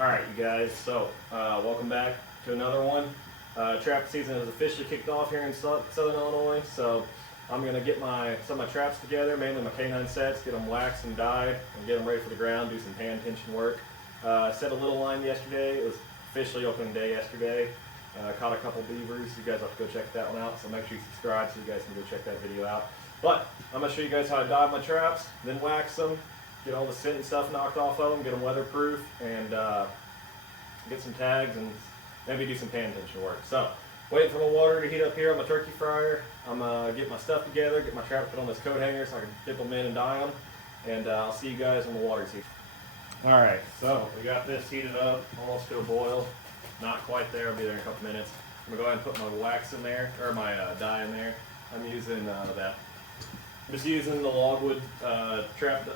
Alright, you guys, so welcome back to another one. Trap season has officially kicked off here in Southern Illinois, so I'm going to get some of my traps together, mainly my canine sets, get them waxed and dyed, and get them ready for the ground, do some hand tension work. I set a little line yesterday. It was officially opening day yesterday. Caught a couple beavers. You guys have to go check that one out, so make sure you subscribe so you guys can go check that video out. But I'm going to show you guys how I dye my traps, then wax them, get all the scent and stuff knocked off of them, get them weatherproof, and get some tags and maybe do some hand tension work. So, waiting for my water to heat up here on my turkey fryer. I'm going to get my stuff together, get my traps put on this coat hanger so I can dip them in and dye them, and I'll see you guys when the water's heated. Alright, so we got this heated up, almost to a boil. Not quite there, I'll be there in a couple minutes. I'm going to go ahead and put my wax in there, or my dye in there. I'm using I'm just using the logwood trap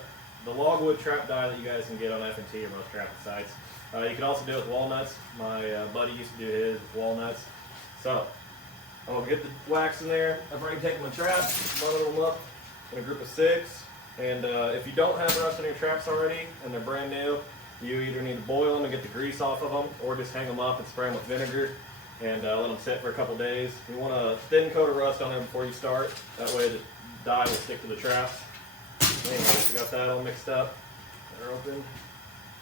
dye that you guys can get on F&T or most trapping sites. You can also do it with walnuts. My buddy used to do his with walnuts. So, I'm going to get the wax in there. I've already taken my traps, bundled them up in a group of 6. And if you don't have rust in your traps already and they're brand new, you either need to boil them and get the grease off of them, or just hang them up and spray them with vinegar and let them sit for a couple days. You want a thin coat of rust on there before you start. That way the dye will stick to the traps. Anyway, we got that all mixed up. They're open.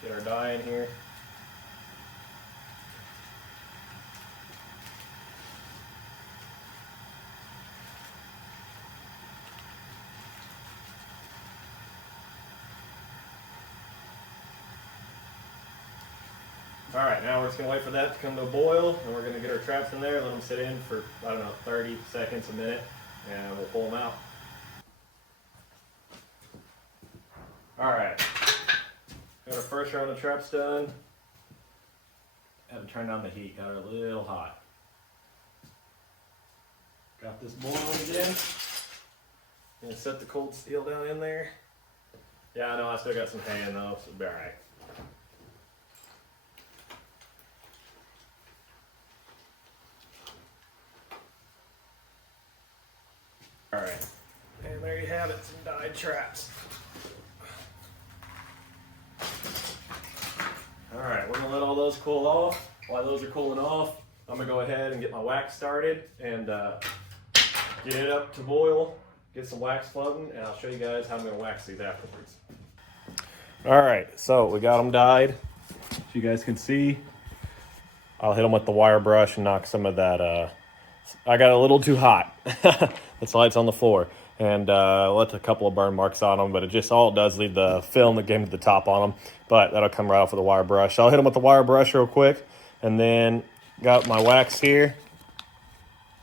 Get our dye in here. Alright, now we're just going to wait for that to come to a boil, and we're going to get our traps in there, let them sit in for, 30 seconds, a minute, and we'll pull them out. Alright, got our first round of traps done. Had to turn down the heat, got her a little hot. Got this boiling again. Gonna set the cold steel down in there. Yeah, I know I still got some hand though, so it'll be alright. Alright, and there you have it, some dyed traps. Alright, we're going to let all those cool off. While those are cooling off, I'm going to go ahead and get my wax started and get it up to boil, get some wax floating, and I'll show you guys how I'm going to wax these afterwards. Alright, so we got them dyed. As you guys can see, I'll hit them with the wire brush and knock some of that, I got a little too hot. That's why it's on the floor. And left a couple of burn marks on them, but all it does leave the film that came to the top on them. But that'll come right off with a wire brush. So I'll hit them with the wire brush real quick, and then got my wax here.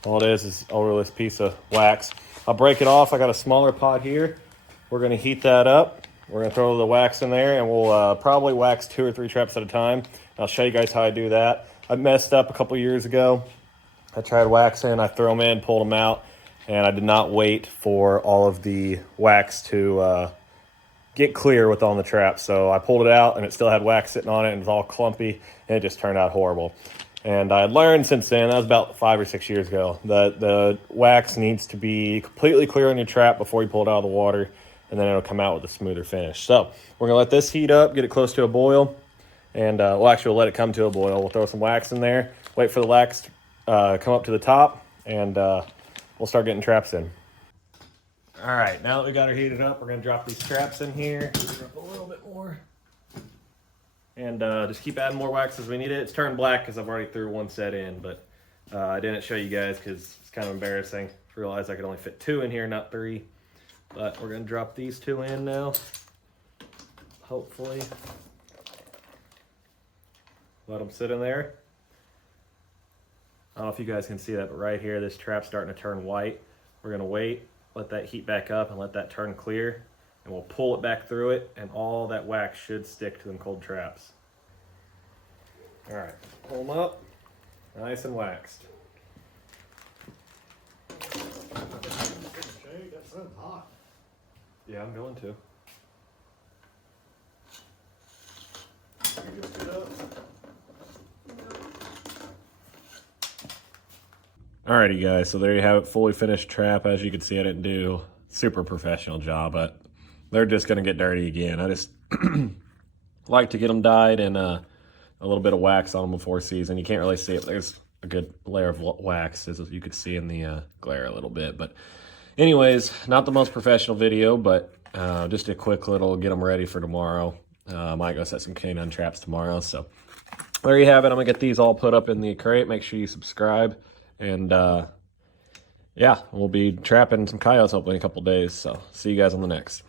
All it is over this piece of wax. I'll break it off. I got a smaller pot here. We're going to heat that up. We're going to throw the wax in there, and we'll probably wax 2 or 3 traps at a time. I'll show you guys how I do that. I messed up a couple years ago. I tried waxing. I threw them in, pulled them out. And I did not wait for all of the wax to get clear with on the trap. So I pulled it out and it still had wax sitting on it and it was all clumpy and it just turned out horrible. And I learned since then, that was about 5 or 6 years ago, that the wax needs to be completely clear on your trap before you pull it out of the water, and then it'll come out with a smoother finish. So we're gonna let this heat up, get it close to a boil, and we'll let it come to a boil. We'll throw some wax in there, wait for the wax to come up to the top, and we'll start getting traps in. All right, now that we got her heated up, we're gonna drop these traps in here. Drop a little bit more. And just keep adding more wax as we need it. It's turned black because I've already threw 1 set in, but I didn't show you guys because it's kind of embarrassing. I realized I could only fit 2 in here, not 3. But we're gonna drop these 2 in now, hopefully. Let them sit in there. I don't know if you guys can see that, but right here, this trap's starting to turn white. We're gonna wait, let that heat back up and let that turn clear, and we'll pull it back through it, and all that wax should stick to them cold traps. All right, pull them up, nice and waxed. That sounds hot. Yeah, I'm going to. You just get up. Alrighty guys, so there you have it, fully finished trap. As you can see, I didn't do super professional job, but they're just gonna get dirty again. I just like to get them dyed and a little bit of wax on them before season. You can't really see it, but there's a good layer of wax, as you could see in the glare a little bit. But anyways, not the most professional video, but just a quick little get them ready for tomorrow. I might go set some canine traps tomorrow. So there you have it. I'm gonna get these all put up in the crate. Make sure you subscribe, and yeah, we'll be trapping some coyotes hopefully in a couple days. So see you guys on the next.